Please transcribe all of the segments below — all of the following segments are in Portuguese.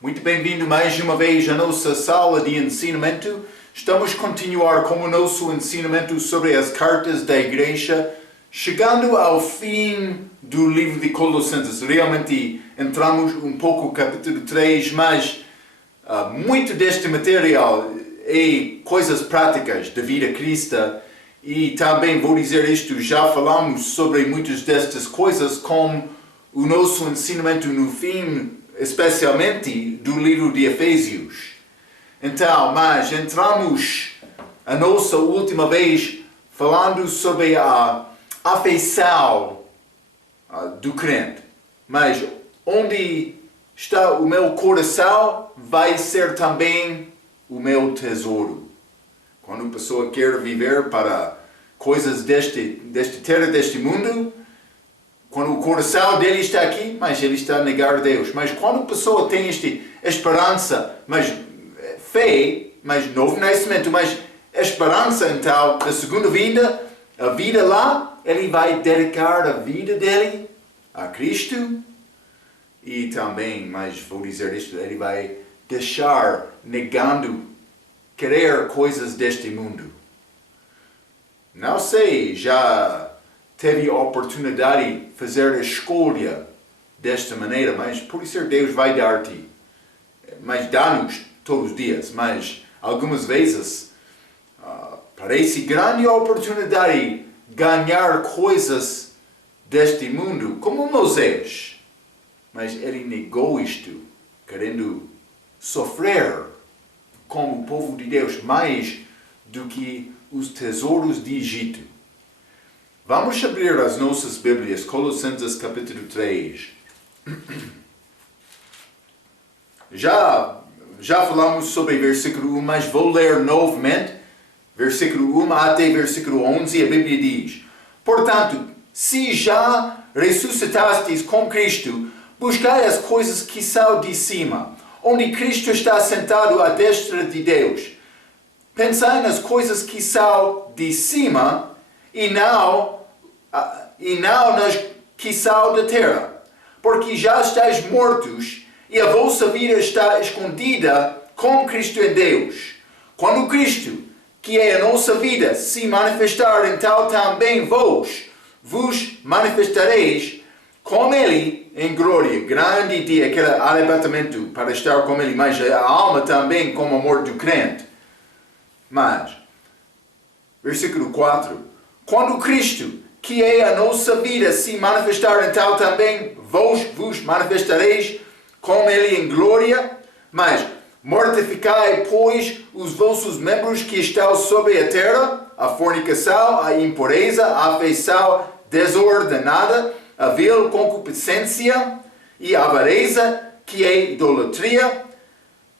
Muito bem-vindo mais uma vez à nossa sala de ensinamento. Estamos a continuar com o nosso ensinamento sobre as cartas da igreja, chegando ao fim do livro de Colossenses. Realmente entramos um pouco no capítulo 3, mas muito deste material é coisas práticas da vida cristã. E também vou dizer isto, já falamos sobre muitas destas coisas com o nosso ensinamento no fim, especialmente do livro de Efésios. Então, mas entramos a nossa última vez falando sobre a afeição do crente. Mas onde está o meu coração vai ser também o meu tesouro. Quando a pessoa quer viver para coisas deste terra, deste mundo, quando o coração dele está aqui, mas ele está a negar Deus. Mas quando a pessoa tem esta esperança, mas fé, mas novo nascimento, mas esperança então da segunda vinda, a vida lá, ele vai dedicar a vida dele a Cristo e também, mas vou dizer isto, ele vai deixar negando querer coisas deste mundo. Não sei, já teve a oportunidade de fazer a escolha desta maneira, mas por isso Deus vai dar-te. Mas dá-nos todos os dias, mas algumas vezes parece grande oportunidade ganhar coisas deste mundo, como Moisés. Mas ele negou isto, querendo sofrer como o povo de Deus, mais do que os tesouros de Egito. Vamos abrir as nossas Bíblias, Colossenses capítulo 3. Já falamos sobre versículo 1, mas vou ler novamente, versículo 1 até versículo 11, a Bíblia diz: Portanto, se já ressuscitastes com Cristo, buscai as coisas que são de cima, onde Cristo está sentado à destra de Deus. Pensai nas coisas que são de cima e não nas que são da terra. Porque já estáis mortos e a vossa vida está escondida com Cristo em Deus. Quando Cristo, que é a nossa vida, se manifestar, então também vos manifestareis com Ele em glória. Grande dia, aquele arrebatamento para estar com Ele, mas a alma também como a morte do crente. Mas, versículo 4, quando Cristo, que é a nossa vida, se manifestar, então também vos manifestareis com Ele em glória. Mas, mortificai, pois, os vossos membros que estão sobre a terra, a fornicação, a impureza, a afeição desordenada, a vil concupiscência e a avareza, que é idolatria,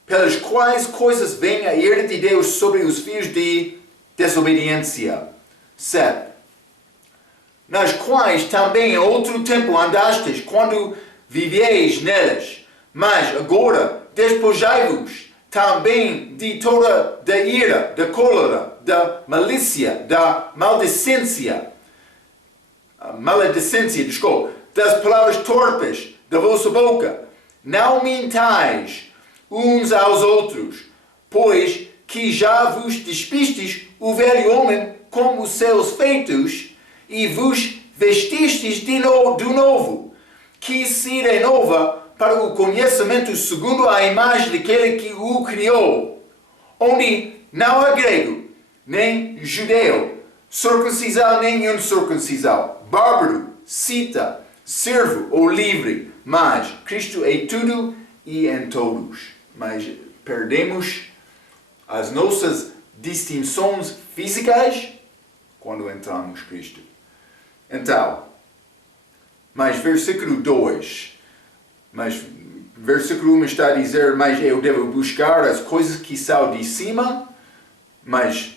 pelas quais coisas vem a ira de Deus sobre os filhos de desobediência. 7. Nas quais também em outro tempo andastes, quando vivieis nelas. Mas agora despojai-vos também de toda da ira, da cólera, da malícia, da maledicência, das palavras torpes da vossa boca. Não mintais uns aos outros, pois que já vos despistes o velho homem com os seus feitos e vos vestistes do novo, que se renova para o conhecimento segundo a imagem daquele que o criou, onde não há grego, nem judeu, circuncisão nem incircuncisão, bárbaro, cita, servo ou livre, mas Cristo é tudo e em todos. Mas perdemos as nossas distinções físicas quando entramos em Cristo. Então, mas versículo 2, mas versículo 1 está a dizer, mas eu devo buscar as coisas que são de cima, mas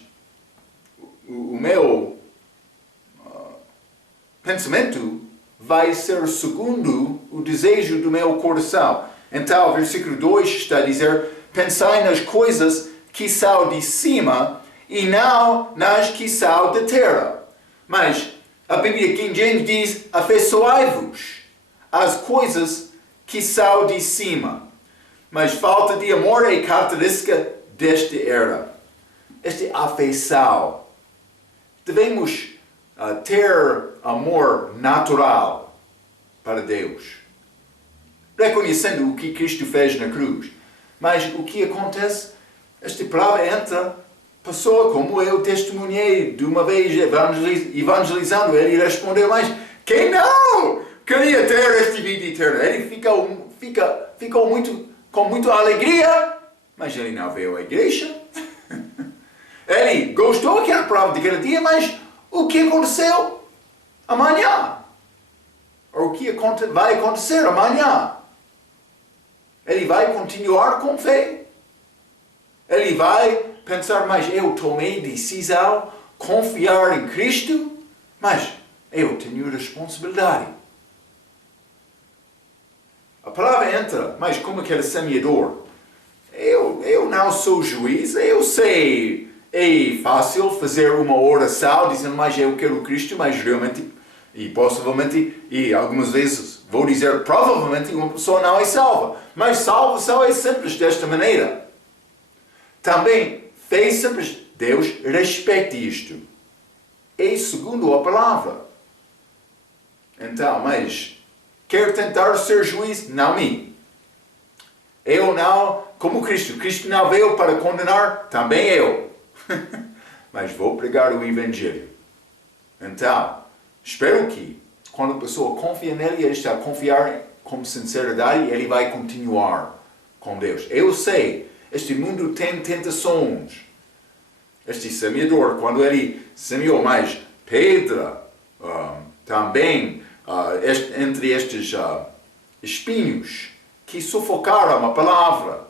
o meu pensamento vai ser segundo o desejo do meu coração. Então, versículo 2 está a dizer, pensai nas coisas que são de cima e não nas que são da terra. Mas a Bíblia King James diz, afeiçoai-vos às coisas que são de cima. Mas falta de amor é característica desta era. Esta afeição. Devemos ter amor natural para Deus, reconhecendo o que Cristo fez na cruz. Mas o que acontece? Esta palavra entra, pessoa como eu testemunhei de uma vez evangelizando, ele respondeu, mas quem não queria ter esta vida eterna? Ele ficou com muita alegria, mas ele não veio à igreja. Ele gostou daquela palavra daquele dia, mas o que aconteceu amanhã? Ou o que vai acontecer amanhã? Ele vai continuar com fé? Ele vai pensar, mas eu tomei decisão, confiar em Cristo, mas eu tenho responsabilidade. A palavra entra, mas como aquele semeador. Eu não sou juiz, eu sei. É fácil fazer uma oração dizendo, mas eu quero Cristo, mas realmente, e possivelmente, e algumas vezes vou dizer, provavelmente uma pessoa não é salva. Mas salvação é simples desta maneira. Também, fé simples, Deus respeita isto. É segundo a palavra. Então, mas, quer tentar ser juiz? Não me. Eu não, como Cristo. Cristo não veio para condenar, também eu. Mas vou pregar o Evangelho. Então, espero que quando a pessoa confia nele, ele está a confiar com sinceridade e ele vai continuar com Deus. Eu sei, este mundo tem tentações. Este semeador, quando ele semeou mais pedra, também entre estes espinhos que sufocaram a palavra.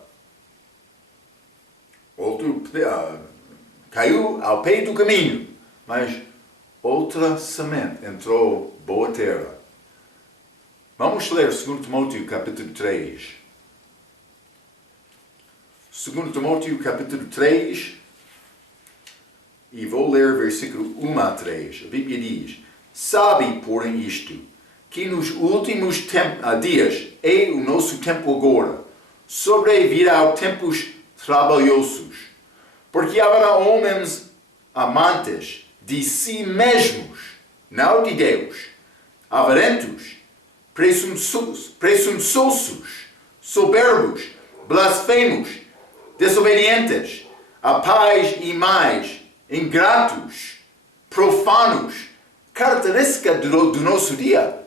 Outro caiu ao pé do caminho, mas outra semente entrou boa terra. Vamos ler 2 Timóteo capítulo 3. 2 Timóteo capítulo 3, e vou ler versículo 1 a 3. A Bíblia diz, sabe, porém, isto, que nos últimos dias é o nosso tempo agora, sobrevirá tempos trabalhosos, porque haverá homens amantes de si mesmos, não de Deus, avarentos, presunçosos, soberbos, blasfemos, desobedientes, apais e mais, ingratos, profanos, característica do nosso dia.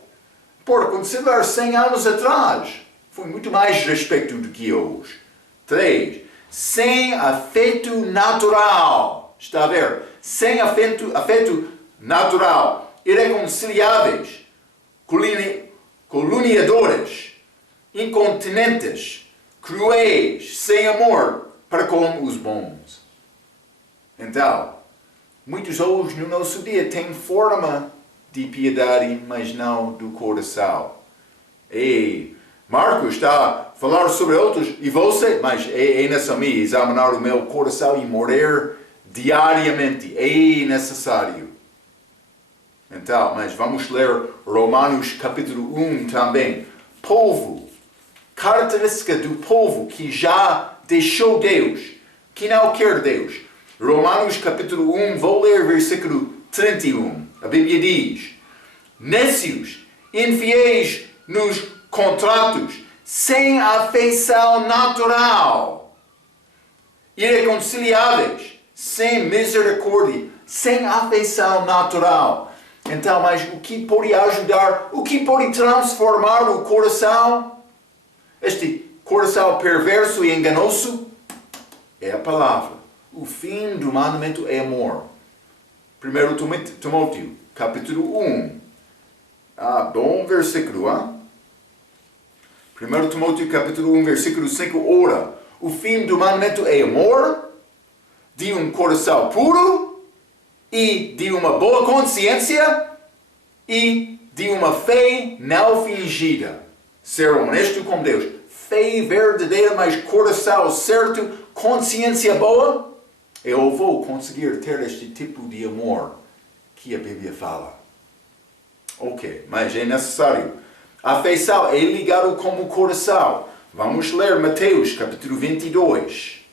Por considerar 100 anos atrás, foi muito mais respeito do que hoje. 3. Sem afeto natural. Está a ver? Sem afeto natural. Irreconciliáveis. Caluniadores. Incontinentes. Cruéis. Sem amor para com os bons. Então, muitos hoje no nosso dia têm forma de piedade, mas não do coração. E Marcos está a falar sobre outros, e você, mas é necessário examinar o meu coração e morrer diariamente. É necessário. Então, mas vamos ler Romanos capítulo 1 também. Povo, característica do povo que já deixou Deus, que não quer Deus. Romanos capítulo 1, vou ler versículo 31. A Bíblia diz, nécios, infiéis nos contratos, sem afeição natural, irreconciliáveis, sem misericórdia, sem afeição natural. Então, mas o que pode ajudar, o que pode transformar o coração, este coração perverso e enganoso, é a palavra. O fim do mandamento é amor. 1 Timóteo, capítulo 1. Bom versículo, hein? 1 Timóteo, capítulo 1, versículo 5. Ora, o fim do mandamento é amor, de um coração puro, e de uma boa consciência, e de uma fé não fingida. Ser honesto com Deus. Fé verdadeira, mas coração certo, consciência boa. Eu vou conseguir ter este tipo de amor que a Bíblia fala. Ok, mas é necessário. A afeição é ligado com o coração. Vamos ler Mateus capítulo 22.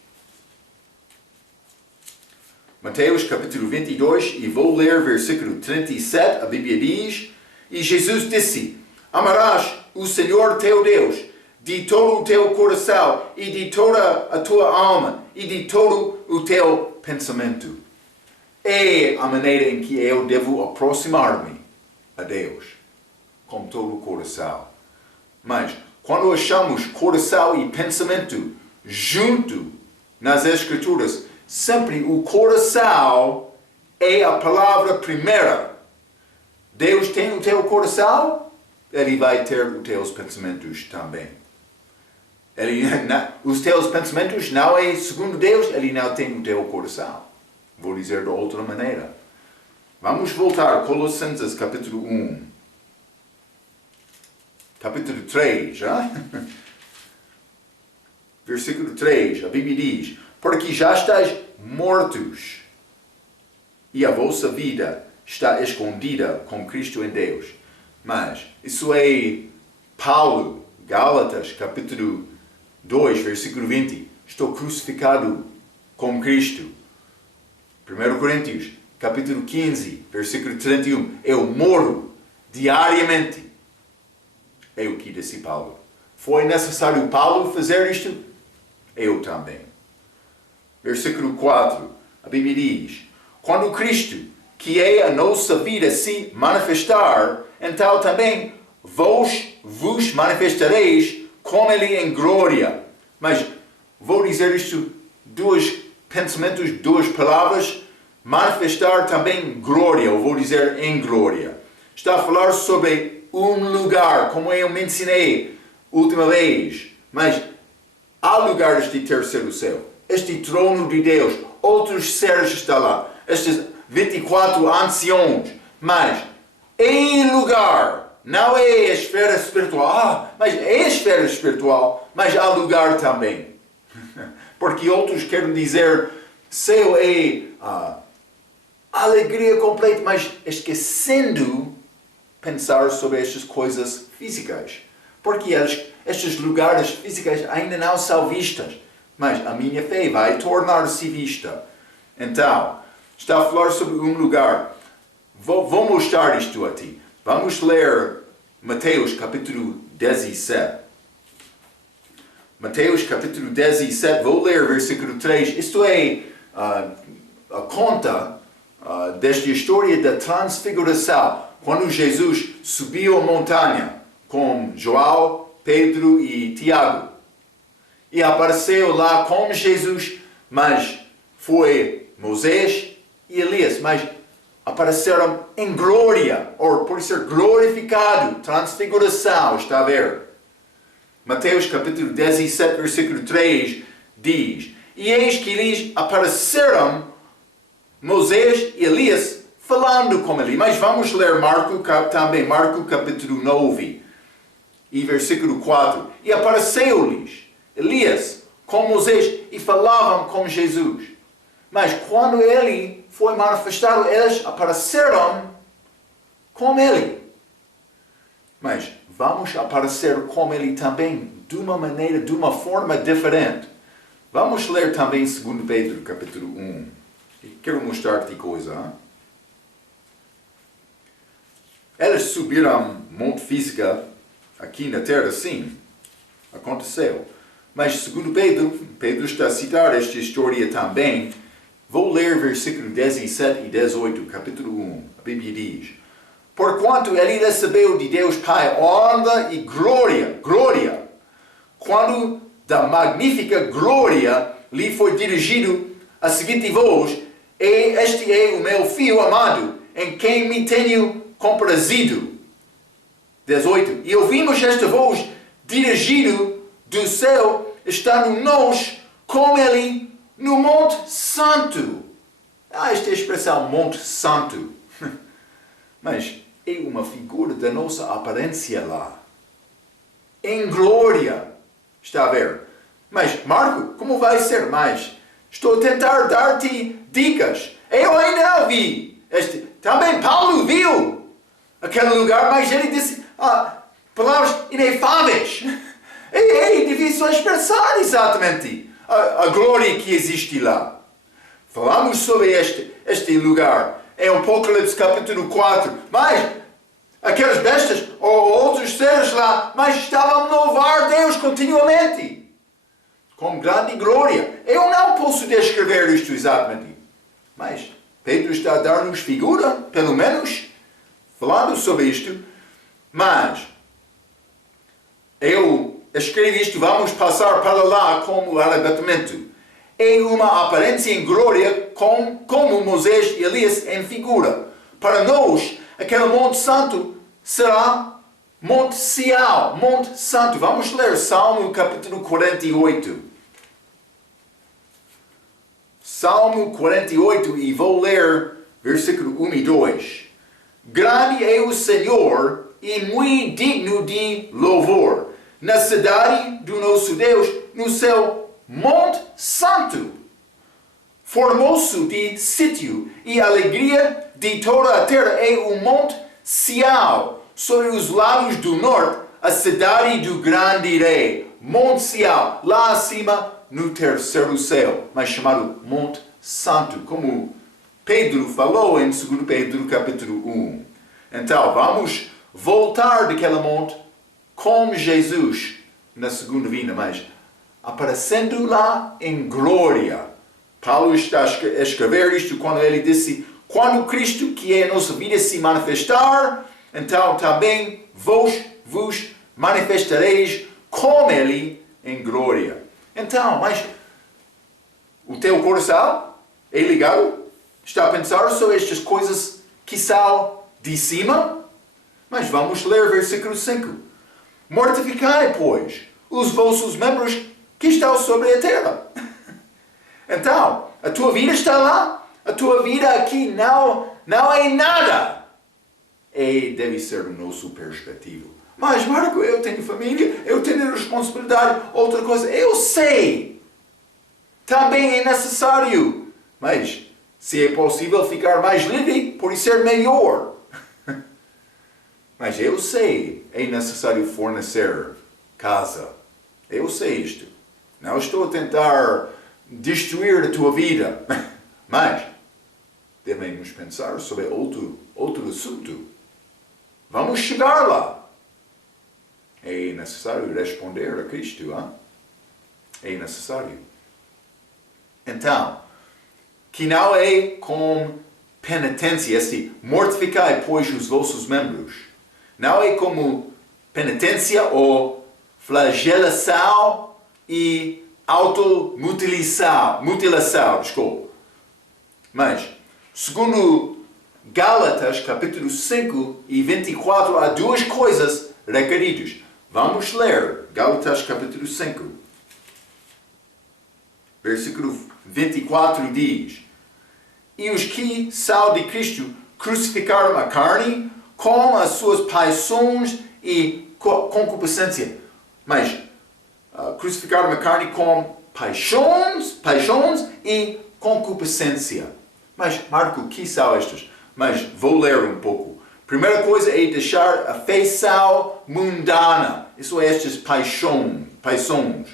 Mateus capítulo 22 e vou ler versículo 37, a Bíblia diz: E Jesus disse: Amarás o Senhor teu Deus de todo o teu coração e de toda a tua alma e de todo o teu pensamento. É a maneira em que eu devo aproximar-me a Deus, com todo o coração. Mas quando achamos coração e pensamento junto nas Escrituras, sempre o coração é a palavra primeira. Deus tem o teu coração, Ele vai ter os teus pensamentos também. Os teus pensamentos não é segundo Deus, Ele não tem o teu coração. Vou dizer de outra maneira. Vamos voltar a Colossenses capítulo 1. Capítulo 3, versículo 3, a Bíblia diz: Porque já estáis mortos, e a vossa vida está escondida com Cristo em Deus. Mas isso é Paulo, Gálatas, capítulo 2, versículo 20. Estou crucificado com Cristo. 1 Coríntios, capítulo 15, versículo 31. Eu morro diariamente. É o que disse Paulo. Foi necessário Paulo fazer isto? Eu também. Versículo 4, a Bíblia diz: Quando Cristo, que é a nossa vida, se manifestar, então também vos manifestareis com Ele em glória. Mas vou dizer isto, dois pensamentos, duas palavras: manifestar também glória, eu vou dizer em glória. Está a falar sobre um lugar, como eu mencionei última vez, mas há lugares de terceiro céu. Este trono de Deus, outros seres estão lá, estes 24 anciões, mas em lugar, não é a esfera espiritual, mas é a esfera espiritual, mas há lugar também. Porque outros querem dizer, céu é alegria completa, mas esquecendo pensar sobre estas coisas físicas. Porque estes lugares físicos ainda não são vistos. Mas a minha fé vai tornar-se vista. Então, está a falar sobre um lugar. Vou mostrar isto a ti. Vamos ler Mateus capítulo 17. Mateus capítulo 17, vou ler versículo 3. Isto é a conta desta história da transfiguração. Quando Jesus subiu a montanha com João, Pedro e Tiago. E apareceu lá com Jesus, mas foi Moisés e Elias, mas apareceram em glória, ou por ser glorificado, transfiguração, está a ver? Mateus capítulo 17, versículo 3 diz: E eis que lhes apareceram Moisés e Elias falando com ele. Mas vamos ler também Marcos capítulo 9 e versículo 4. E apareceu-lhes Elias com Moisés e falavam com Jesus. Mas quando ele foi manifestado, eles apareceram com ele. Mas vamos aparecer com ele também de uma maneira, de uma forma diferente. Vamos ler também 2 Pedro capítulo 1. Quero mostrar-te coisa. Hein? Eles subiram Monte Física aqui na Terra, sim. Aconteceu. Mas segundo Pedro está a citar esta história também. Vou ler versículo 17 e 18, capítulo 1. A Bíblia diz: Porquanto ele recebeu de Deus Pai honra e glória, quando da magnífica glória lhe foi dirigido a seguinte voz: Este é o meu Filho amado, em quem me tenho comprazido. 18. E ouvimos esta voz dirigido do céu, estando nós com ele no Monte Santo. Esta é a expressão Monte Santo. Mas é uma figura da nossa aparência lá. Em glória. Está a ver? Mas, Marco, como vai ser mais? Estou a tentar dar-te dicas. Eu ainda vi. Também Paulo viu aquele lugar, mas ele disse palavras inefáveis. E devia só expressar exatamente a glória que existe lá. Falamos sobre este lugar em Apocalipse capítulo 4, mas aquelas bestas ou outros seres lá, mas estavam a louvar Deus continuamente, com grande glória. Eu não posso descrever isto exatamente, mas Pedro está a dar-nos figura, pelo menos, falando sobre isto, mas eu escrevi isto, vamos passar para lá como arrebatamento. É uma aparência em glória como Moisés e Elias em figura. Para nós, aquele Monte Santo será Monte Sião, Monte Santo. Vamos ler Salmo capítulo 48. Salmo 48 e vou ler versículo 1 e 2. Grande é o Senhor e muito digno de louvor na cidade do nosso Deus, no seu Monte Santo, formoso de sítio e alegria de toda a terra é o Monte Sião, sobre os lados do norte, a cidade do grande rei, Monte Sião, lá acima no terceiro céu, mas chamado Monte Santo, como Pedro falou em 2 Pedro capítulo 1. Então, vamos voltar daquele monte com Jesus na segunda vinda, mas aparecendo lá em glória. Paulo está a escrever isto quando ele disse: quando Cristo, que é a nossa vida, se manifestar, então também vos manifestareis com Ele em glória. Então, mas o teu coração é ligado? Está a pensar sobre estas coisas que são de cima? Mas vamos ler versículo 5. Mortificai, pois, os vossos membros que estão sobre a terra. Então, a tua vida está lá? A tua vida aqui não é nada. E deve ser o nosso perspectivo. Mas, Marco, eu tenho família, eu tenho responsabilidade, outra coisa. Eu sei. Também é necessário. Mas, se é possível ficar mais livre, pode ser melhor. Mas eu sei, é necessário fornecer casa. Eu sei isto. Não estou a tentar destruir a tua vida. Mas devemos pensar sobre outro assunto. Vamos chegar lá. É necessário responder a Cristo. Hein? É necessário. Então, que não é com penitência, mortificai, pois, os vossos membros. Não é como penitência ou flagelação e automutilação, desculpa. Mas, segundo Gálatas, capítulo 5 e 24, há duas coisas requeridas. Vamos ler Gálatas, capítulo 5. Versículo 24 diz: E os que são de Cristo crucificaram a carne com as suas paixões e concupiscência. Mas crucificaram a carne com paixões e concupiscência. Mas, Marco, que são estas? Mas vou ler um pouco. Primeira coisa é deixar a afeição mundana. Isso é estas paixões.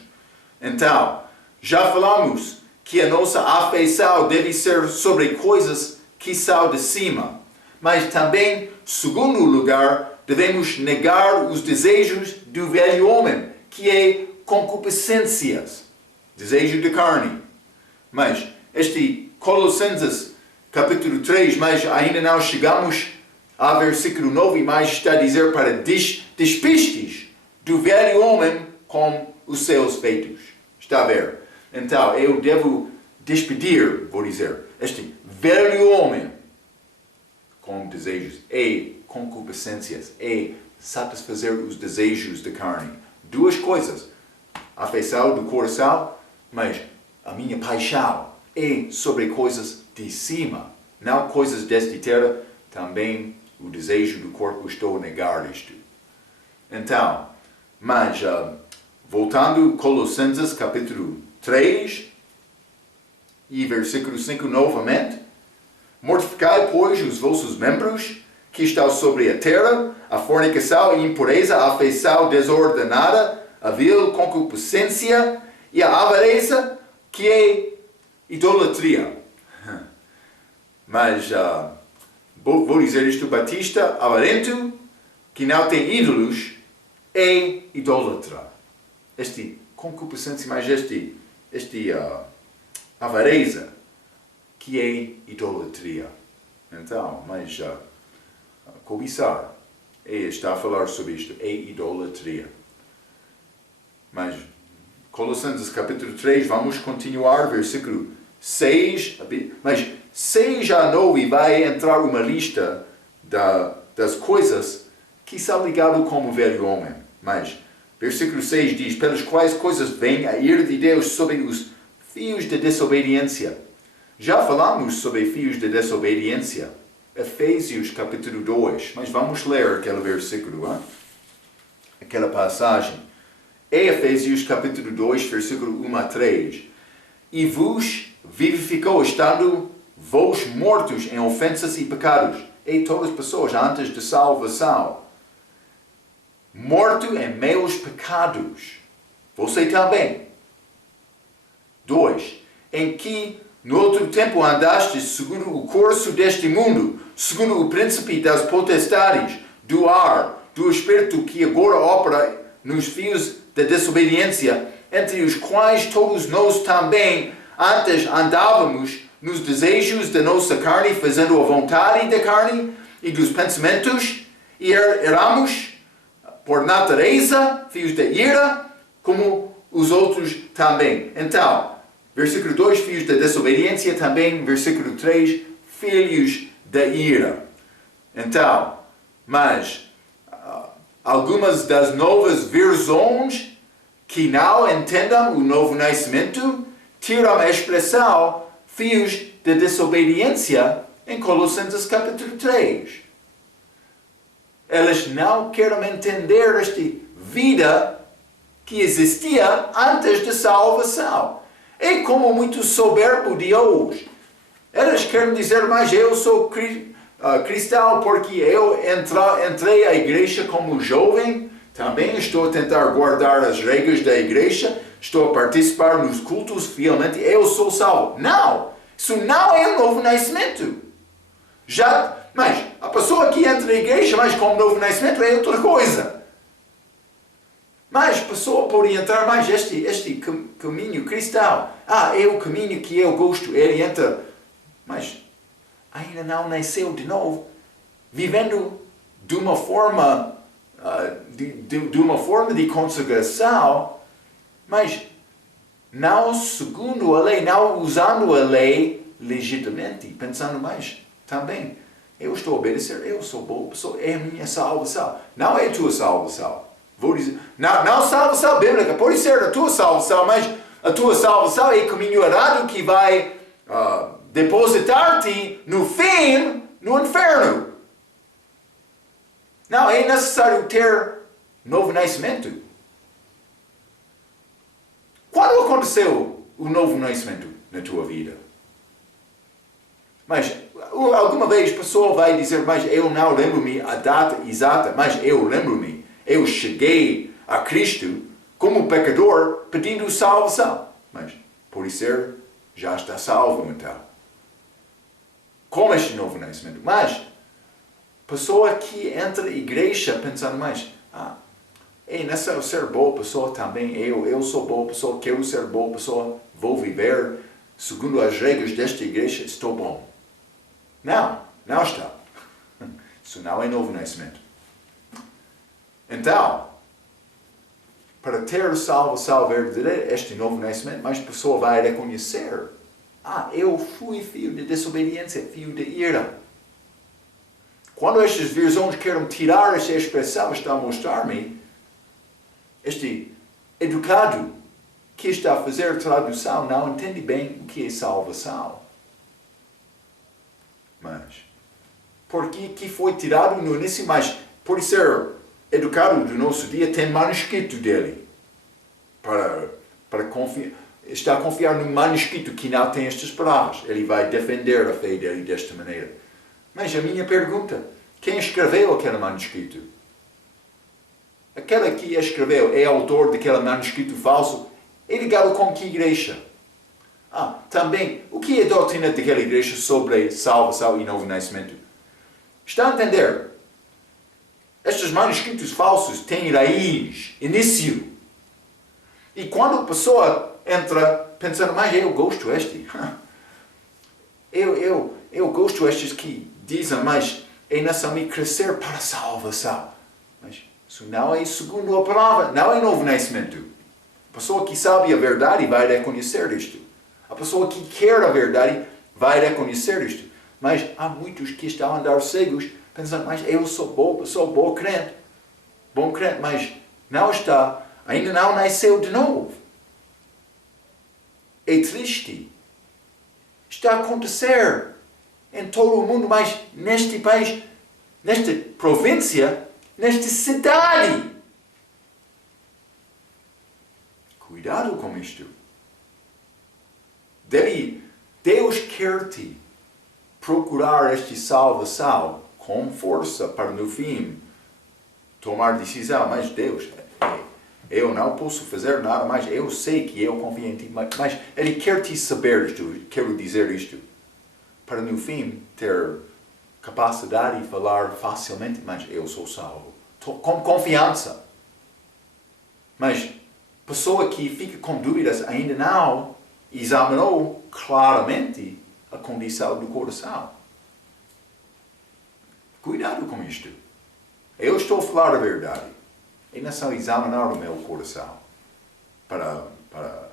Então, já falamos que a nossa afeição deve ser sobre coisas que são de cima. Mas também, segundo lugar, devemos negar os desejos do velho homem, que é concupiscências, desejo de carne. Mas este Colossenses capítulo 3, mas ainda não chegamos ao versículo 9, mas está a dizer para despistes do velho homem com os seus feitos. Está a ver? Então, eu devo despedir, vou dizer, este velho homem com desejos e concupiscências e satisfazer os desejos da carne. Duas coisas. A afeição do coração, mas a minha paixão é sobre coisas de cima, não coisas desta terra. Também o desejo do corpo, estou a negar isto. Então, mas voltando Colossenses capítulo 3 e versículo 5 novamente. Mortificai, pois, os vossos membros que estão sobre a terra, a fornicação, a impureza, a afeição desordenada, a vil concupiscência e a avareza, que é idolatria. Mas vou dizer isto, Batista, avarento, que não tem ídolos, é idólatra. Este concupiscência, mas este avareza, que é idolatria. Então, mas cobiçar, está a falar sobre isto, é idolatria. Mas, Colossenses capítulo 3, vamos continuar, versículo 6, mas 6 a 9 vai entrar uma lista das coisas que são ligadas como velho homem. Mas, versículo 6 diz, pelas quais coisas vem a ira de Deus sobre os filhos de desobediência. Já falamos sobre filhos de desobediência. Efésios capítulo 2. Mas vamos ler aquele versículo, aquela passagem. É Efésios capítulo 2, versículo 1 a 3. E vos vivificou, estando vós mortos em ofensas e pecados. E todas as pessoas antes de salvação. Morto em meus pecados. Você também. 2. Em que no outro tempo andaste segundo o curso deste mundo, segundo o príncipe das potestades, do ar, do espírito que agora opera nos filhos da desobediência, entre os quais todos nós também antes andávamos nos desejos da nossa carne, fazendo a vontade da carne e dos pensamentos, e éramos, por natureza, filhos da ira, como os outros também. Então, versículo 2, filhos da desobediência, também versículo 3, filhos da ira. Então, mas algumas das novas versões que não entendam o novo nascimento tiram a expressão filhos da desobediência em Colossenses capítulo 3. Elas não querem entender esta vida que existia antes da salvação. É como muito soberbo de hoje. Elas querem dizer, mas eu sou cristão porque eu entrei à igreja como jovem, também estou a tentar guardar as regras da igreja, estou a participar nos cultos fielmente, eu sou salvo. Não! Isso não é um novo nascimento. Mas a pessoa que entra na igreja, mas como novo nascimento, é outra coisa. Mas a pessoa pode entrar mais este caminho cristão. É o caminho que eu gosto. Ele entra, mas ainda não nasceu de novo, vivendo de uma forma de consagração, mas não segundo a lei, não usando a lei legitimamente, pensando mais também. Eu estou a obedecer, eu sou boa pessoa, é a minha salvação. Não é a tua salvação. Vou dizer, não salvação bíblica, pode ser a tua salvação, mas a tua salvação é caminho errado que vai depositar-te no fim, no inferno. Não, é necessário ter novo nascimento. Quando aconteceu o novo nascimento na tua vida? Mas alguma vez a pessoa vai dizer, mas eu não lembro-me a data exata, mas eu lembro-me, eu cheguei a Cristo como pecador pedindo salvação. Mas pode ser, já está salvo então. Como este novo nascimento? Mas pessoa que entra na igreja pensando mais, é necessário ser boa pessoa também, eu sou boa pessoa, quero ser boa pessoa, vou viver segundo as regras desta igreja, estou bom. Não está. Isso não é novo nascimento. Então, para ter salvação verdadeira, este novo nascimento, mais pessoa vai reconhecer, eu fui filho de desobediência, filho de ira. Quando estas versões querem tirar esta expressão, está a mostrar-me este educado que está a fazer tradução não entende bem o que é salvação. Mas, porque que foi tirado no início, mas por ser educado do nosso dia, tem manuscrito dele. Para confiar, está a confiar no manuscrito que não tem estas palavras. Ele vai defender a fé dele desta maneira. Mas a minha pergunta, quem escreveu aquele manuscrito? aquele que escreveu, é autor daquele manuscrito falso, é ligado com que igreja? Também, o que é a doutrina daquela igreja sobre salvação e novo nascimento? Está a entender? Estes manuscritos falsos têm raiz, início. E quando a pessoa entra pensando, mas eu gosto deste. Eu gosto destes que dizem, mas é necessário crescer para a salvação. Mas isso não é segundo a palavra, não é novo nascimento. A pessoa que sabe a verdade vai reconhecer isto. A pessoa que quer a verdade vai reconhecer isto. Mas há muitos que estão a andar cegos, pensando, mas eu sou bom crente, mas não está, ainda não nasceu de novo. É triste. Está a acontecer em todo o mundo, mas neste país, nesta província, nesta cidade. Cuidado com isto. Deus quer-te procurar esta salvação com força para no fim tomar decisão. Mas Deus, eu não posso fazer nada, mas eu sei que eu confio em ti. Mas Ele quer te saber isto, quero dizer isto, para no fim ter capacidade de falar facilmente, mas eu sou salvo, com confiança. Mas pessoa que fica com dúvidas ainda não examinou claramente a condição do coração. Cuidado com isto. Eu estou a falar a verdade. É necessário examinar o meu coração para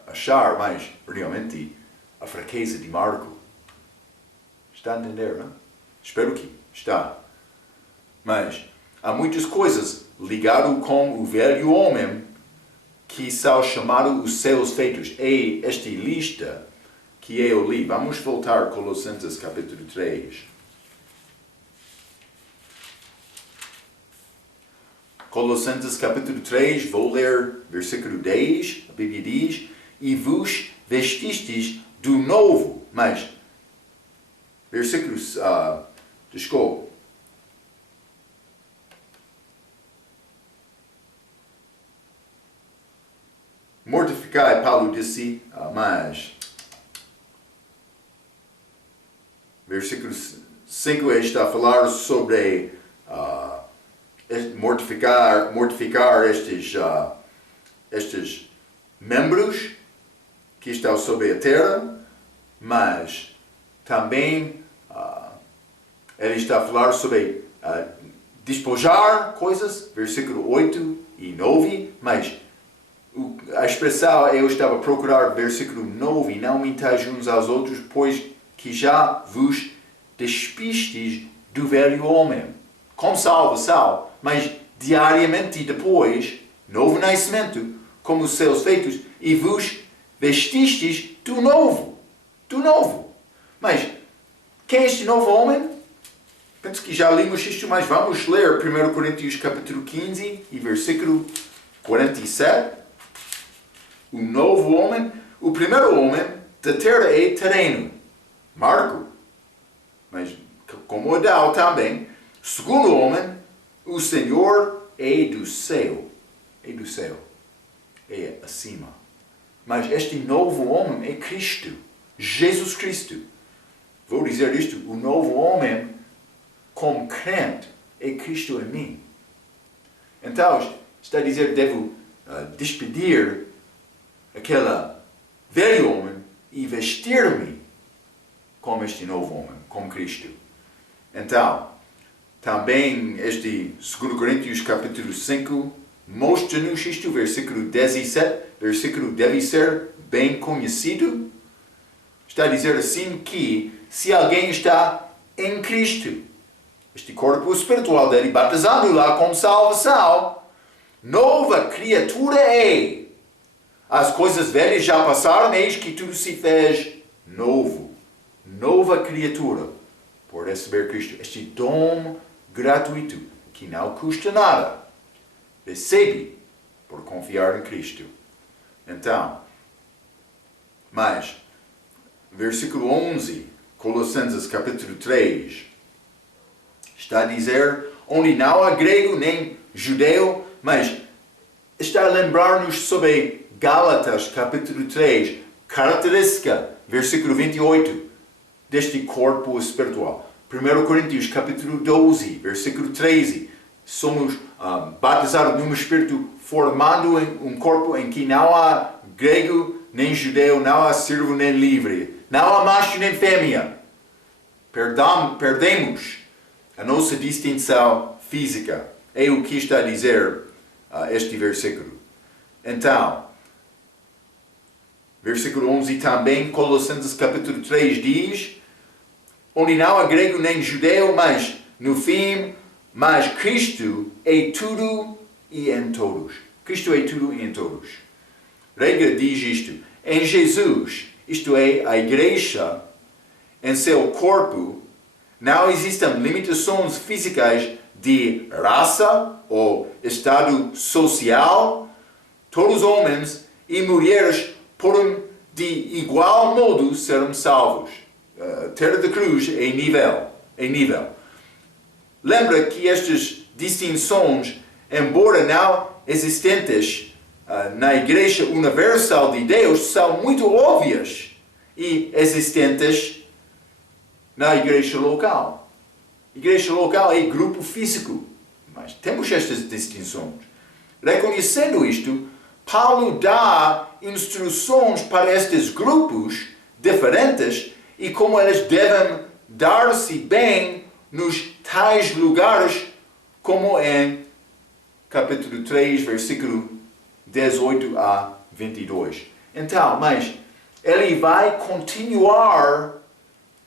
achar mais realmente a fraqueza de Marco. Está a entender, não? Espero que está. Mas há muitas coisas ligadas com o velho homem que são chamados os seus feitos. É esta lista que eu li. Vamos voltar a Colossenses capítulo 3. Colossenses capítulo 3, vou ler versículo 10, a Bíblia diz, e vos vestistes do novo, mas, versículos, desculpa, mortificai, Paulo disse, mas, versículo 5 está a falar sobre mortificar estes membros que estão sobre a terra, mas também ele está a falar sobre despojar coisas, versículo 8 e 9, mas a expressão eu estava a procurar versículo 9, não mentais uns aos outros, pois que já vos despistes do velho homem, com salvação, mas diariamente depois, novo nascimento, como os seus feitos, e vos vestistes do novo. Do novo. Mas, quem é este novo homem? Penso que já lemos isto, mas vamos ler 1 Coríntios capítulo 15 e versículo 47. O novo homem, o primeiro homem da terra é terreno. Marco. Mas, como Adão também. Segundo homem, o Senhor é do céu. É do céu. É acima. Mas este novo homem é Cristo. Jesus Cristo. Vou dizer isto. O novo homem, como crente, é Cristo em mim. Então, está a dizer, devo despedir aquele velho homem e vestir-me como este novo homem, como Cristo. Então, também este 2 Coríntios capítulo 5 mostra-nos isto, versículo 17, versículo deve ser bem conhecido. Está a dizer assim que se alguém está em Cristo, este corpo espiritual dele, batizado lá com salvação, nova criatura é. As coisas velhas já passaram, eis que tudo se fez novo. Nova criatura, por receber Cristo. Este dom gratuito, que não custa nada. Recebe por confiar em Cristo. Então, mas, versículo 11, Colossenses capítulo 3, está a dizer, onde não há grego nem judeu, mas está a lembrar-nos sobre Gálatas, capítulo 3, característica, versículo 28, deste corpo espiritual. 1 Coríntios, capítulo 12, versículo 13, somos batizados no Espírito, formando um corpo em que não há grego nem judeu, não há servo nem livre, não há macho nem fêmea. Perdemos a nossa distinção física. É o que está a dizer este versículo. Então, versículo 11 também, Colossenses capítulo 3 diz, onde não há grego nem judeu, mas no fim, mas Cristo é tudo e em todos. Cristo é tudo e em todos. Regra diz isto, em Jesus, isto é, a igreja, em seu corpo, não existem limitações físicas de raça ou estado social. Todos os homens e mulheres podem de igual modo serem salvos. Terra da cruz é nível. Lembra que estas distinções, embora não existentes na Igreja Universal de Deus, são muito óbvias e existentes na igreja local. Igreja local é grupo físico, mas temos estas distinções. Reconhecendo isto, Paulo dá instruções para estes grupos diferentes e como eles devem dar-se bem nos tais lugares, como em capítulo 3, versículo 18 a 22. Então, mas ele vai continuar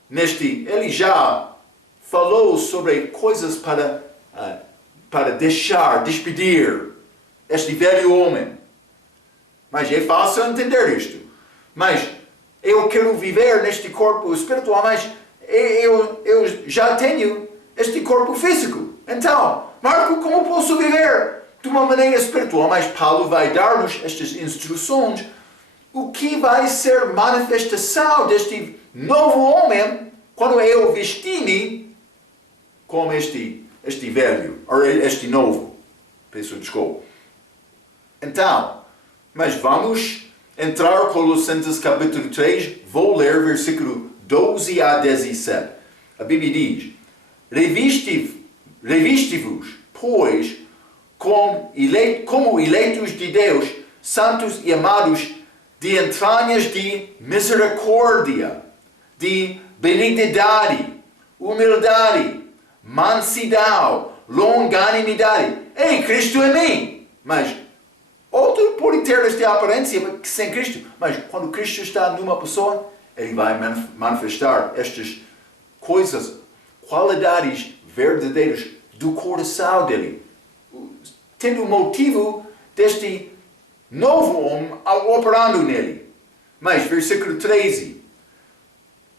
ele já falou sobre coisas para despedir este velho homem. Mas é fácil entender isto. Mas eu quero viver neste corpo espiritual, mas eu já tenho este corpo físico. Então, Marco, como posso viver de uma maneira espiritual? Mas Paulo vai dar-nos estas instruções. O que vai ser manifestação deste novo homem quando eu vestir-me como este velho, ou este novo. Peço desculpa. Então, mas vamos entrar Colossenses capítulo 3, vou ler versículo 12 a 17. A Bíblia diz, reviste-vos, pois, como eleitos de Deus, santos e amados, de entranhas de misericórdia, de benignidade, humildade, mansidão, longanimidade. Ei, Cristo em mim! Mas outro pode ter esta aparência sem Cristo. Mas quando Cristo está numa pessoa, ele vai manifestar estas coisas, qualidades verdadeiras do coração dele, tendo o motivo deste novo homem operando nele. Mas, versículo 13,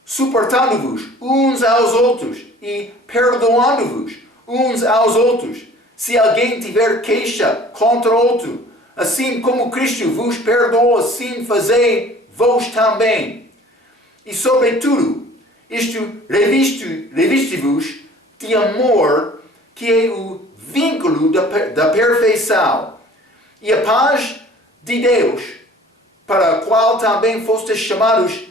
suportando-vos uns aos outros e perdoando-vos uns aos outros, se alguém tiver queixa contra outro, assim como Cristo vos perdoou, assim fazei vós também. E sobretudo, isto reviste-vos de amor, que é o vínculo da perfeição, e a paz de Deus, para a qual também fostes chamados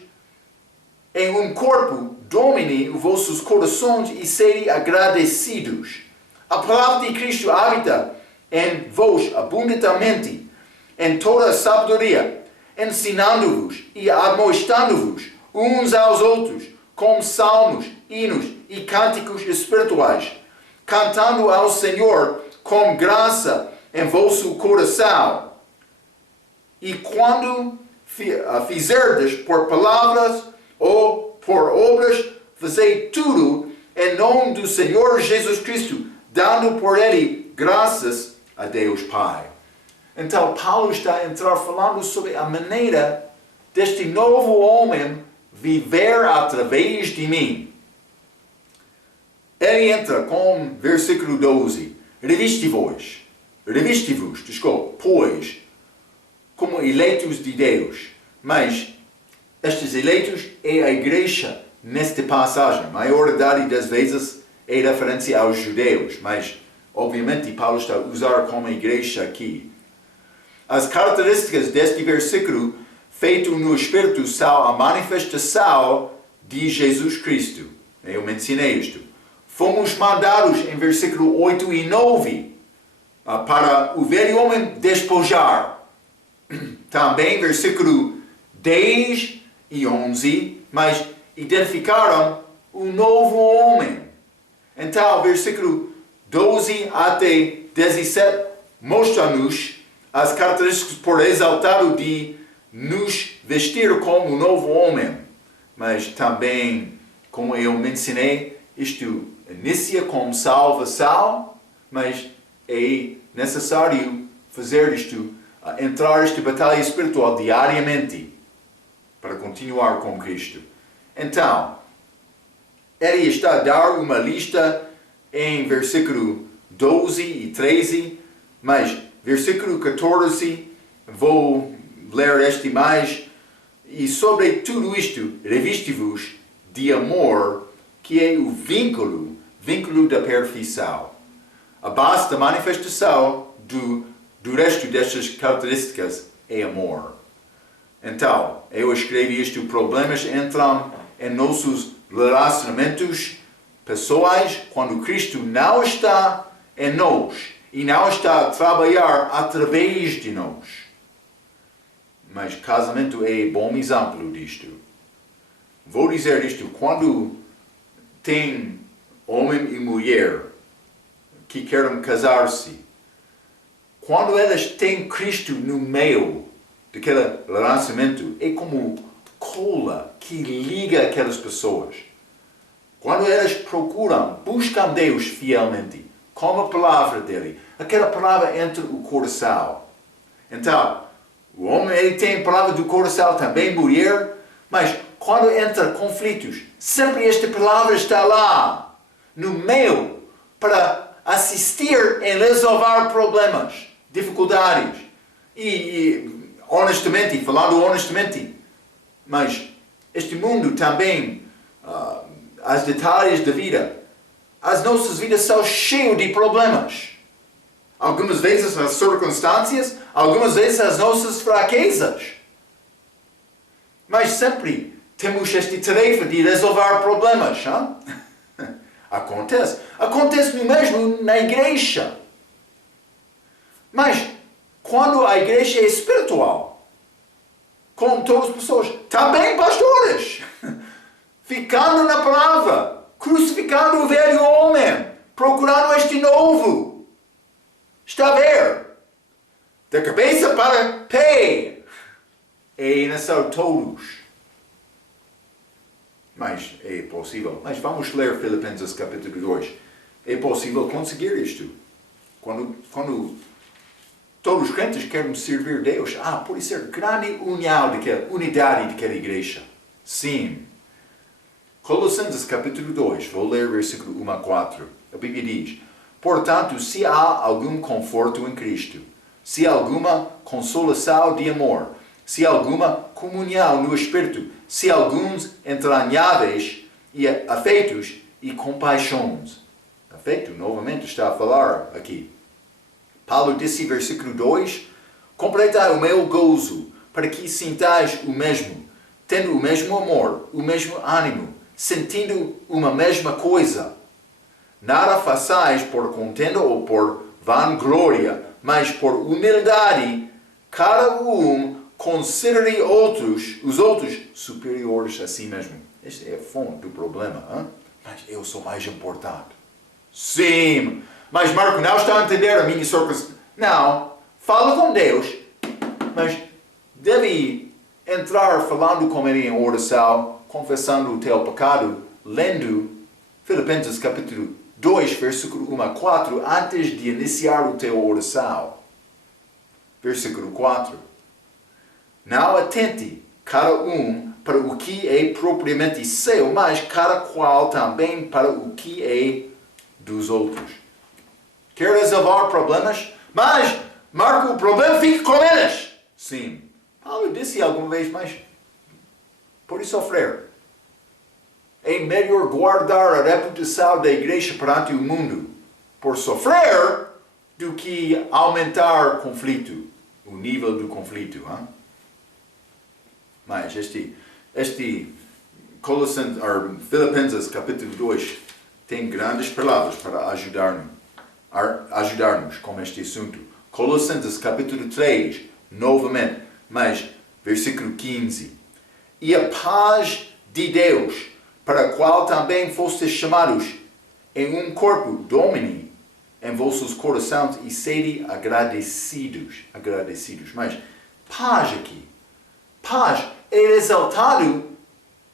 em um corpo, domine os vossos corações e sede agradecidos. A palavra de Cristo habita em vós abundantemente, em toda a sabedoria, ensinando-vos e admoestando-vos uns aos outros, com salmos, hinos e cânticos espirituais, cantando ao Senhor com graça em vosso coração. E quando fizerdes por palavras ou por obras, fazei tudo em nome do Senhor Jesus Cristo, dando por ele graças a Deus Pai. Então, Paulo está a entrar falando sobre a maneira deste novo homem viver através de mim. Ele entra com versículo 12. Reviste-vos, pois, como eleitos de Deus. Mas estes eleitos é a igreja nesta passagem. A maioridade das vezes é referência aos judeus, mas obviamente Paulo está a usar como igreja aqui. as características deste versículo feito no Espírito são a manifestação de Jesus Cristo. Eu mencionei isto. Fomos mandados em versículo 8 e 9 para o velho homem despojar. Também versículo 10 e 11, mas identificaram o novo homem. Então, versículo 12 até 17 mostra-nos as características por exaltado de nos vestir como o novo homem. Mas também, como eu mencionei, isto inicia com salvação, mas é necessário fazer isto, entrar nesta batalha espiritual diariamente para continuar com Cristo. Então, ele está a dar uma lista em versículo 12 e 13, mas versículo 14, vou ler este mais, e sobre tudo isto, reviste-vos de amor, que é o vínculo da perfeição. A base da manifestação do resto destas características é amor. Então, eu escrevi isto, problemas entram em nossos relacionamentos pessoais quando Cristo não está em nós e não está a trabalhar através de nós. Mas casamento é um bom exemplo disto. Vou dizer isto, quando tem homem e mulher que querem casar-se, quando eles têm Cristo no meio daquele relacionamento, é como cola que liga aquelas pessoas. Quando eles procuram, buscam Deus fielmente, com a palavra dele, aquela palavra entra o coração. Então, o homem ele tem a palavra do coração, também mulher, mas quando entra conflitos, sempre esta palavra está lá, no meio, para assistir em resolver problemas, dificuldades. E honestamente, falando honestamente, mas este mundo também, as detalhes da vida, as nossas vidas são cheias de problemas. Algumas vezes as circunstâncias, algumas vezes as nossas fraquezas. Mas sempre temos esta tarefa de resolver problemas. Hein? Acontece no mesmo na igreja. Mas quando a igreja é espiritual, com todas as pessoas, também pastores, ficando na palavra, crucificando o velho homem, procurando este novo. Está a ver? Da cabeça para pé. É necessário todos. Mas é possível. Mas vamos ler Filipenses capítulo 2. É possível conseguir isto. Quando todos os crentes querem servir a Deus, pode ser grande unidade daquela igreja. Sim. Colossenses capítulo 2, vou ler versículo 1 a 4. A Bíblia diz: portanto, se há algum conforto em Cristo, se há alguma consolação de amor, se há alguma comunhão no Espírito, se há alguns entranháveis e afetos e compaixões. Afeto, novamente, está a falar aqui. Paulo disse, versículo 2, completai o meu gozo, para que sintais o mesmo, tendo o mesmo amor, o mesmo ânimo, sentindo uma mesma coisa. Nada façais por contenda ou por vanglória, mas por humildade, cada um considere os outros superiores a si mesmo. Esta é a fonte do problema. Hein? Mas eu sou mais importante. Sim, mas Marco não está a entender a minha circunstância. Não, fala com Deus, mas deve entrar falando com Ele em oração, confessando o teu pecado, lendo Filipenses capítulo 2, versículo 1 a 4, antes de iniciar o teu oração. Versículo 4. Não atente cada um para o que é propriamente seu, mas cada qual também para o que é dos outros. Quer resolver problemas? Mas, Marco, o problema fica com eles. Sim. Paulo disse alguma vez, mas pode sofrer. É melhor guardar a reputação da igreja perante o mundo por sofrer do que aumentar conflito o nível do conflito. Hein? Mas Filipenses capítulo 2 tem grandes palavras para ajudar-nos com este assunto. Colossenses capítulo 3, novamente, mas versículo 15. E a paz de Deus, para a qual também fostes chamados em um corpo, domine em vossos corações e sede agradecidos. Mas paz aqui, paz é resultado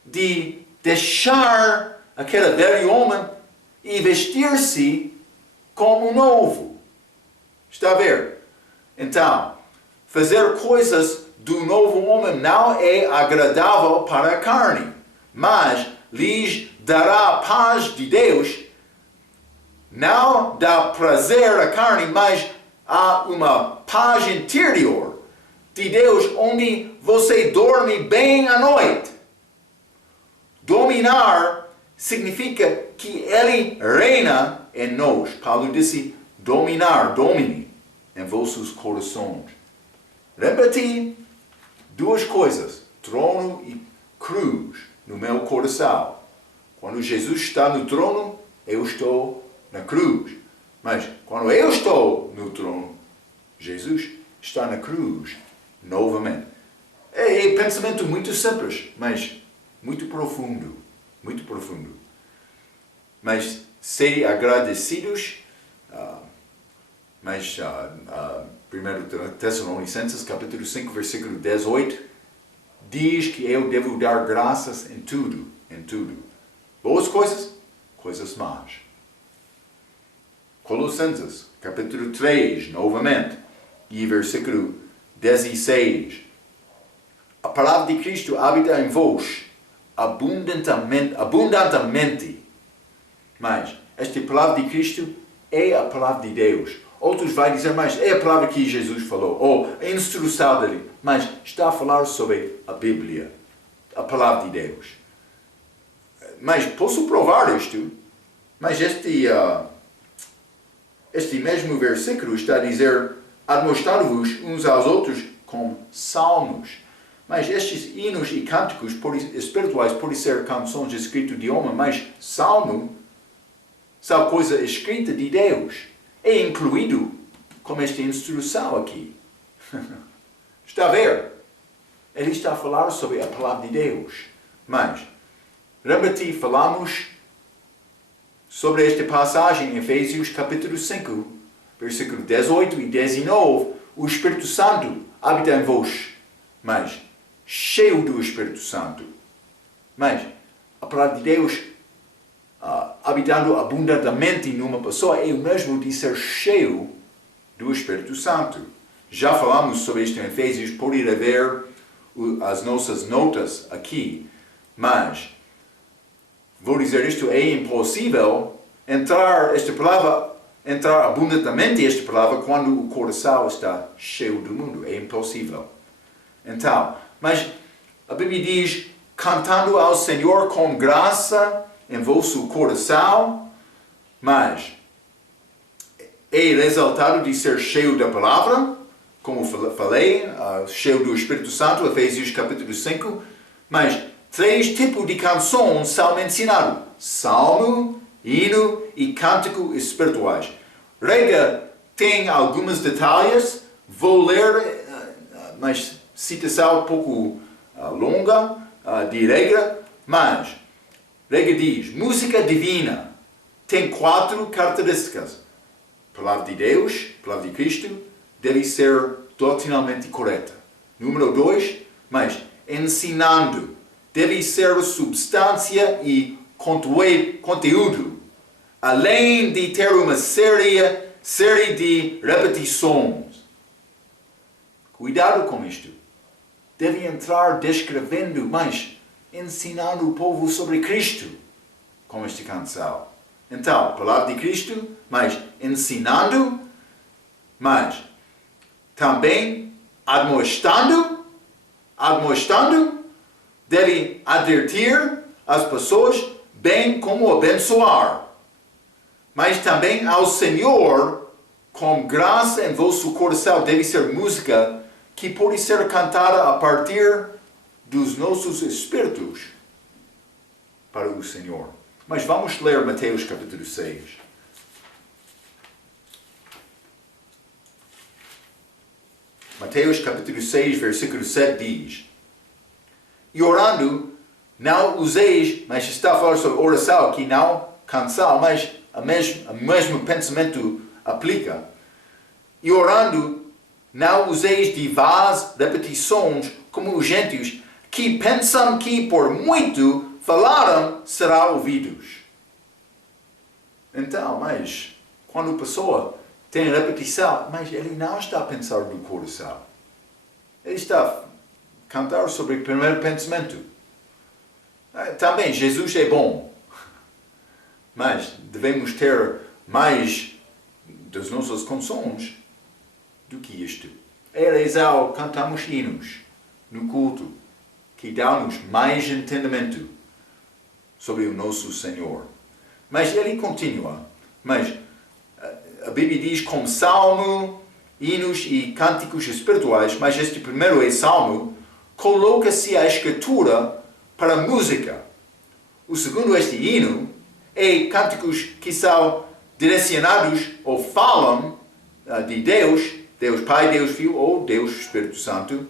de deixar aquele velho homem e vestir-se como novo. Está a ver? Então, fazer coisas do novo homem não é agradável para a carne, mas lhes dará a paz de Deus. Não dá prazer à carne, mas há uma paz interior de Deus onde você dorme bem à noite. Dominar significa que Ele reina em nós. Paulo disse, domine em vossos corações. Repeti duas coisas, trono e cruz no meu coração. Quando Jesus está no trono, eu estou na cruz. Mas quando eu estou no trono, Jesus está na cruz novamente. É um pensamento muito simples, mas muito profundo. Muito profundo. Mas serem agradecidos, 1 Tessalonicenses capítulo 5, versículo 18, diz que eu devo dar graças em tudo. Boas coisas, coisas más. Colossenses capítulo 3, novamente, e versículo 16. A palavra de Cristo habita em vós abundantemente. Mas esta palavra de Cristo é a palavra de Deus. Outros vão dizer, mas é a palavra que Jesus falou, ou a instrução dele. Mas está a falar sobre a Bíblia, a palavra de Deus. Mas posso provar isto, mas este mesmo versículo está a dizer, admoestando-vos uns aos outros com salmos. Mas estes hinos e cânticos espirituais podem ser canções escritas de homem, mas salmo são coisa escrita de Deus. É incluído como esta instrução aqui. Está a ver? Ele está a falar sobre a palavra de Deus. Mas, repeti, falamos sobre esta passagem em Efésios capítulo 5, versículo 18 e 19. O Espírito Santo habita em vós, mas cheio do Espírito Santo. Mas a palavra de Deus habitando abundantemente numa pessoa é o mesmo de ser cheio do Espírito Santo. Já falamos sobre isto em Efésios, pode ir a ver as nossas notas aqui, mas vou dizer isto, é impossível entrar abundantemente esta palavra quando o coração está cheio do mundo. É impossível. Então, mas a Bíblia diz, cantando ao Senhor com graça em vosso coração, mas é resultado de ser cheio da palavra, como falei, cheio do Espírito Santo, Efésios capítulo 5, mas 3 tipos de canções são mencionados: salmo, hino e cântico espirituais. Rega tem alguns detalhes, vou ler, mas citação um pouco longa de Rega, mas Rega diz, música divina tem 4 características. Palavra de Deus, palavra de Cristo, deve ser doutrinalmente correta. Número 2, mas ensinando, deve ser substância e conteúdo, além de ter uma série de repetições. Cuidado com isto. Deve entrar descrevendo, mas ensinando o povo sobre Cristo, com esta canção. Então, palavra de Cristo, mas ensinando, mas também admoestando, deve advertir as pessoas, bem como abençoar. Mas também ao Senhor, com graça em vosso coração, deve ser música que pode ser cantada a partir dos nossos espíritos para o Senhor. Mas vamos ler Mateus capítulo 6. Mateus capítulo 6, versículo 7 diz: E orando, não useis, mas está a falar sobre oração aqui, não cansar, mas o mesmo pensamento aplica. E orando, não useis de vãs repetições como os gentios, que pensam que por muito falaram, será ouvidos. Então, mas quando a pessoa tem repetição, mas ele não está a pensar do coração. Ele está a cantar sobre o primeiro pensamento. Também, Jesus é bom. Mas devemos ter mais das nossas canções do que isto. Eles ao cantamos hinos no culto que dão-nos mais entendimento sobre o nosso Senhor. Mas ele continua. Mas a Bíblia diz como salmo, hinos e cânticos espirituais, mas este primeiro é salmo, coloca-se a escritura para a música. O segundo, este hino, é cânticos que são direcionados ou falam de Deus, Deus Pai, Deus Filho ou Deus Espírito Santo.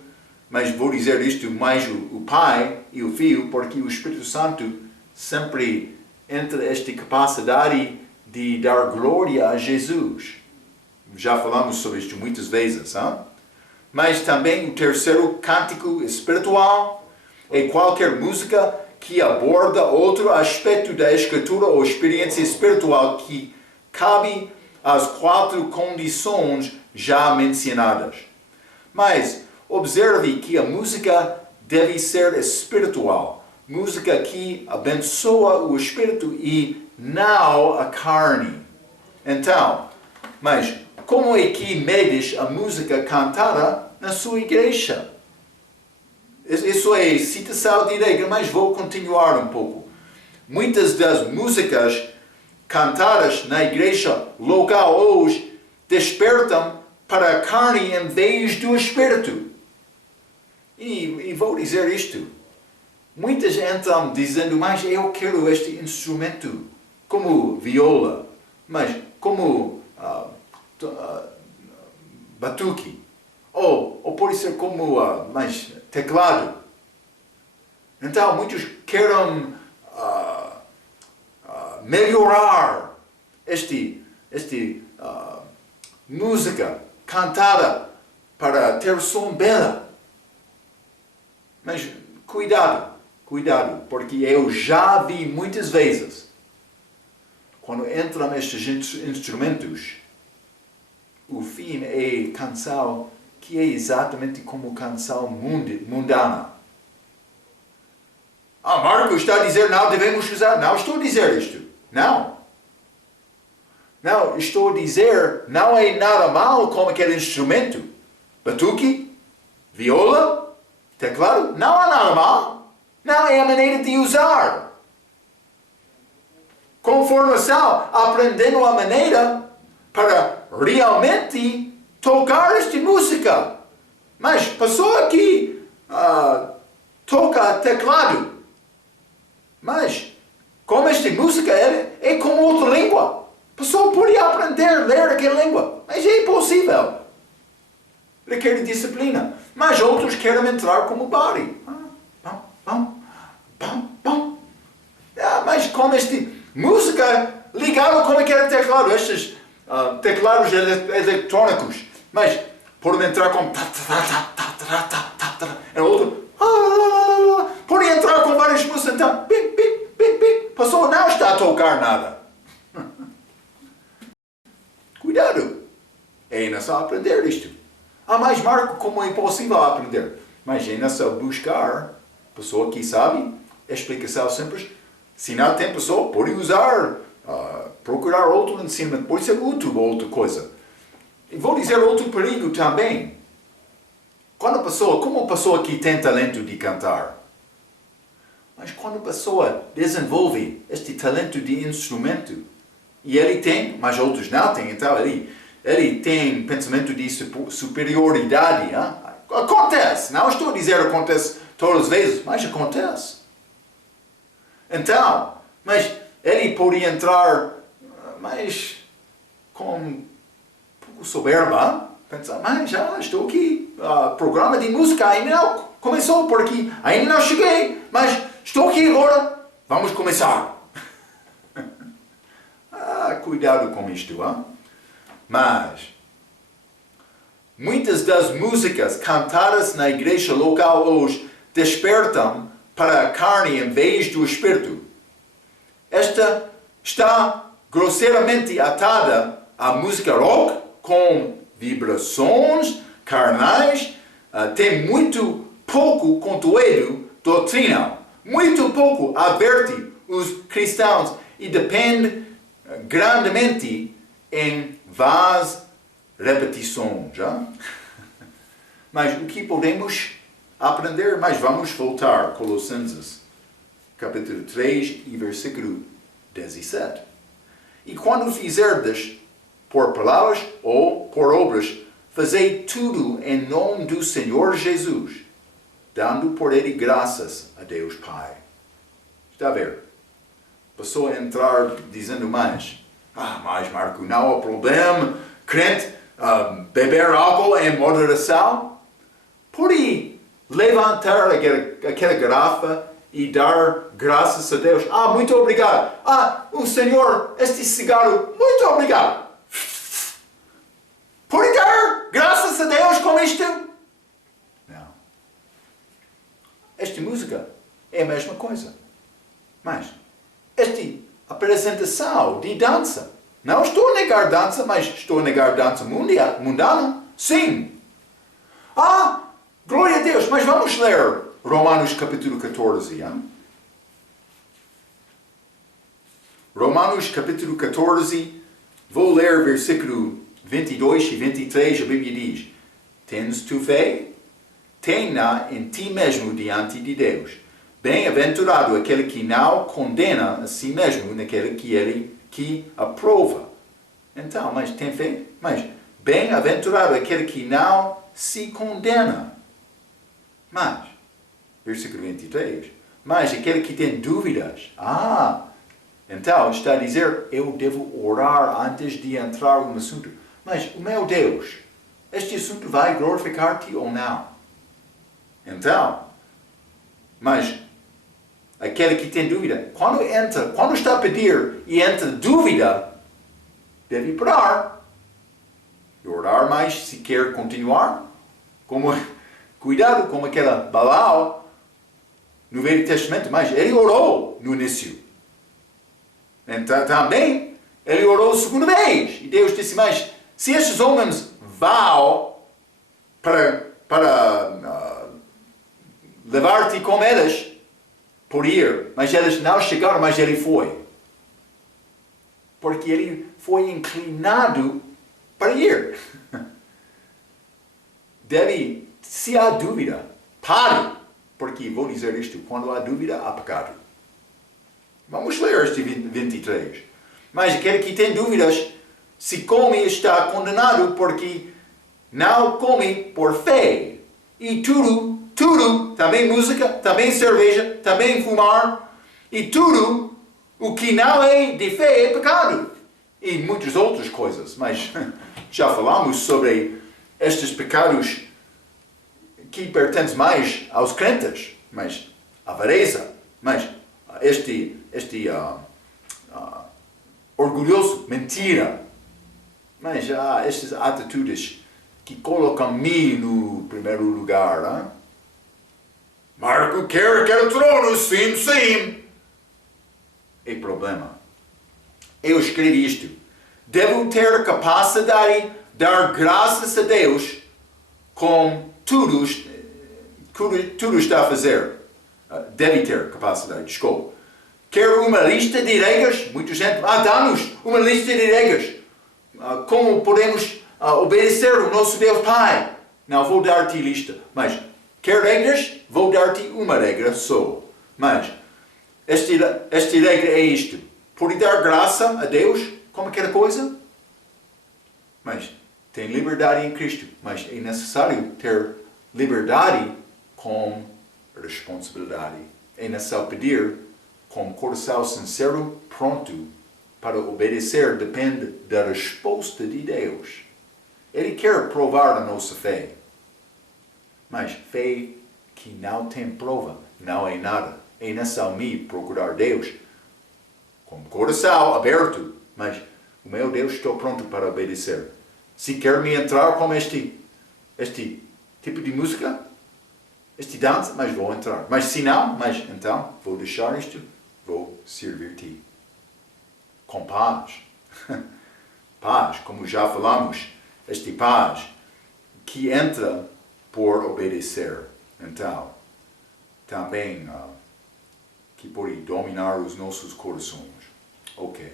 Mas vou dizer isto mais o Pai e o Filho, porque o Espírito Santo sempre entra esta capacidade de dar glória a Jesus. Já falamos sobre isto muitas vezes. Hein? Mas também o terceiro cântico espiritual é qualquer música que aborda outro aspecto da escritura ou experiência espiritual que cabe às 4 condições já mencionadas. Mas observe que a música deve ser espiritual. Música que abençoa o espírito e não a carne. Então, mas como é que medes a música cantada na sua igreja? Isso é citação de igreja, mas vou continuar um pouco. Muitas das músicas cantadas na igreja local hoje despertam para a carne em vez do espírito. E vou dizer isto. Muitas entram dizendo, mas eu quero este instrumento, como viola, mas como batuque, ou pode ser como mais teclado. Então, muitos querem melhorar este música cantada para ter som bela. Mas cuidado, porque eu já vi muitas vezes, quando entram estes instrumentos, o fim é canção que é exatamente como canção mundana. Marco está a dizer não devemos usar. Não estou a dizer isto. Não, estou a dizer não é nada mal como aquele instrumento. Batuque, viola, teclado, não há nada mal. Não é a maneira de usar. Com formação, aprendendo a maneira para realmente tocar esta música. Mas pessoa que toca teclado, mas como esta música é como outra língua. A pessoa pode aprender a ler aquela língua, mas é impossível. Requer disciplina. Mas outros querem entrar como body. Mas como esta música ligada com aquele teclado, estes teclados eletrônicos, mas podem entrar com e outro podem entrar com várias músicas, então a pessoa não está a tocar nada. Cuidado, é não só aprender isto. Mas Marco, como é possível aprender? Mas é não só buscar pessoa que sabe, explicação simples. Se não tem pessoa, pode usar, procurar outro ensinamento, pode ser útil ou outra coisa. E vou dizer outro perigo também. Quando como a pessoa que tem talento de cantar, mas quando a pessoa desenvolve este talento de instrumento, e ele tem, mas outros não têm, então ele tem pensamento de superioridade. Acontece. Não estou a dizer acontece todas as vezes, mas acontece. Então, mas ele podia entrar, mas com um pouco soberba, pensar, mas já estou aqui, programa de música ainda não começou por aqui, ainda não cheguei, mas estou aqui agora, vamos começar. Cuidado com isto, hein? Mas muitas das músicas cantadas na igreja local hoje despertam para a carne em vez do espírito. Esta está grosseiramente atada à música rock com vibrações carnais, tem muito pouco conteúdo doutrinal, muito pouco adverte os cristãos e depende grandemente em vãs repetições. Já? Mas o que podemos aprender? Mas vamos voltar a Colossenses, capítulo 3 e versículo 17. E quando fizerdes por palavras ou por obras, fazei tudo em nome do Senhor Jesus, dando por ele graças a Deus Pai. Está a ver? A pessoa entrar dizendo mas Marco, não há problema, crente, beber álcool em moderação, pode levantar aquela garrafa e dar graças a Deus. Muito obrigado. O Senhor, este cigarro, muito obrigado. Pode dar graças a Deus com isto? Não. Esta música é a mesma coisa. Mas, esta apresentação de dança, não estou a negar dança, mas estou a negar dança mundana? Sim. Glória a Deus, mas vamos ler Romanos capítulo 14. Hein? Romanos capítulo 14, vou ler versículo 22 e 23, a Bíblia diz: Tens tu fé? Tem-na em ti mesmo diante de Deus. Bem-aventurado aquele que não condena a si mesmo naquele que ele que aprova. Então, mas tem fé? Mas bem-aventurado aquele que não se condena. Mas, versículo 23, mas aquele que tem dúvidas, então está a dizer, eu devo orar antes de entrar no assunto. Mas, o meu Deus, este assunto vai glorificar-te ou não? Então, mas aquele que tem dúvida, quando está a pedir e entra dúvida, deve parar e orar mais se quer continuar. Cuidado com aquela Balaão no Velho Testamento, mas ele orou no início. Então, também, ele orou a segunda vez. E Deus disse, mas se estes homens vão para levar-te com eles, por ir, mas eles não chegaram, mas ele foi. Porque ele foi inclinado para ir. Se há dúvida, pare. Porque vou dizer isto, quando há dúvida, há pecado. Vamos ler este 23. Mas aquele que tem dúvidas, se come, está condenado, porque não come por fé. E tudo, também música, também cerveja, também fumar, e tudo o que não é de fé é pecado. E muitas outras coisas, mas já falamos sobre estes pecados que pertencem mais aos crentes, mas avareza, mas este orgulhoso, mentira, mas estas atitudes que colocam-me no primeiro lugar. Hein? Marco quer o trono, sim. É problema. Eu escrevi isto. Devo ter capacidade de dar graças a Deus com tudo está a fazer. Deve ter capacidade, desculpa. Quero uma lista de regras. Muita gente, dá-nos uma lista de regras. Como podemos obedecer o nosso Deus Pai? Não vou dar-te lista. Mas, quer regras? Vou dar-te uma regra só. Mas, esta regra é isto. Pode dar graça a Deus como aquela coisa? Mas, tem liberdade em Cristo. Mas é necessário ter liberdade com responsabilidade. É necessário pedir com coração sincero, pronto para obedecer, depende da resposta de Deus. Ele quer provar a nossa fé. Mas fé que não tem prova não é nada. É necessário me procurar Deus com o coração aberto. Mas o meu Deus, estou pronto para obedecer. Se quer me entrar com este tipo de música, este dança, mas vou entrar. Mas se não, então vou deixar isto, vou servir-te. Com paz. Paz, como já falamos, este paz que entra por obedecer. Então, também que pode dominar os nossos corações. Ok.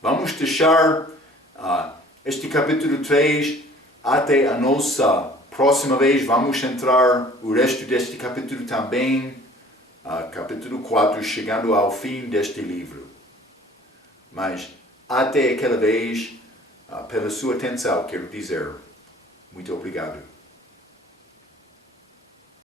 Vamos deixar este capítulo 3 até a nossa próxima vez. Vamos entrar o resto deste capítulo também, capítulo 4, chegando ao fim deste livro. Mas até aquela vez, pela sua atenção, quero dizer muito obrigado.